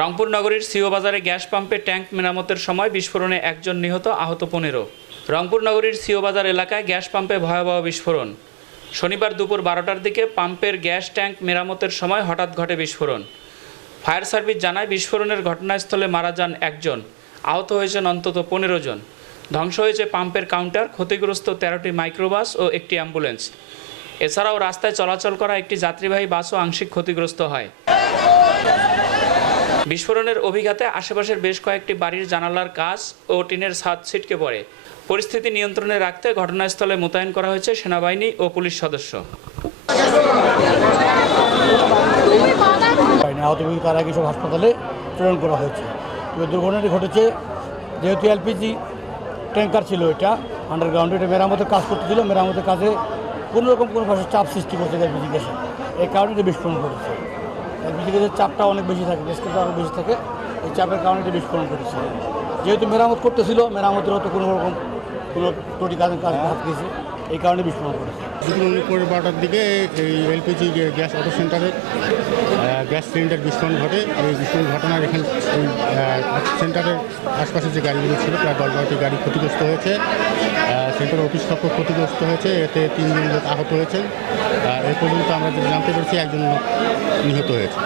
রংপুর নগরীর সিও বাজারে গ্যাস পাম্পে ট্যাঙ্ক মেরামতের সময় বিস্ফোরণে একজন নিহত আহত পনেরো। রংপুর নগরীর সিও বাজার এলাকায় গ্যাস পাম্পে ভয়াবহ বিস্ফোরণ। শনিবার দুপুর বারোটার দিকে পাম্পের গ্যাস ট্যাঙ্ক মেরামতের সময় হঠাৎ ঘটে বিস্ফোরণ। ফায়ার সার্ভিস জানায় বিস্ফোরণের ঘটনাস্থলে মারা যান একজন। আহত হয়েছেন অন্তত পনেরো জন। ধ্বংস হয়েছে পাম্পের কাউন্টার, ক্ষতিগ্রস্ত তেরোটি মাইক্রোবাস ও একটি অ্যাম্বুলেন্স। এছাড়াও রাস্তায় চলাচল করা একটি যাত্রীবাহী বাসও আংশিক ক্ষতিগ্রস্ত হয়। বিস্ফোরণের অভিঘাতে আশেপাশের বেশ কয়েকটি বাড়ির জানালার কাজ ও টিনের ছাদ ছিটকে পড়ে। পরিস্থিতি নিয়ন্ত্রণে রাখতে ঘটনাস্থলে মোতায়েন করা হয়েছে সেনাবাহিনী ও পুলিশ সদস্য। আহত হাসপাতালে প্রেরণ করা হয়েছে। তবে দুর্ঘটনাটি ঘটেছে, যেহেতু এলপিজি ট্যাঙ্কার ছিল এটা আন্ডারগ্রাউন্ডে এটা মেরামতের কাজ করতেছিল, মেরামতের কাজে কোনো রকম কোনো ভাষায় চাপ সৃষ্টি করছে এলপিজি গ্যাসে। এই কারণে এটা বিস্ফোরণ করেছে এলপিজি চাপটা অনেক বেশি থাকে বেসকেটটা অনেক বেশি থাকে। এই চাপের কারণে এটা বিস্ফোরণ ঘটেছে। যেহেতু মেরামত করতেছিল, মেরামতের হয়তো কোনো রকম কোনো ত্রুটি কাজ কাজ এই কারণে বিস্ফোরণ করেছে দুপুর পনেরো বারোটার দিকে এই এলপিজি গ্যাস অটো সেন্টারে গ্যাস সিলিন্ডার বিস্ফোরণ ঘটে। এই বিস্ফোরণ ঘটনার এখানে এই সেন্টারের আশপাশে যে গাড়িগুলো ছিল প্রায় দশ বারোটি গাড়ি ক্ষতিগ্রস্ত হয়েছে। সেন্টারের অফিস কক্ষ ক্ষতিগ্রস্ত হয়েছে। এতে তিনজন লোক আহত হয়েছেন। আহ, এ পর্যন্ত আমরা জানতে পেরেছি একজন নিহত হয়েছে।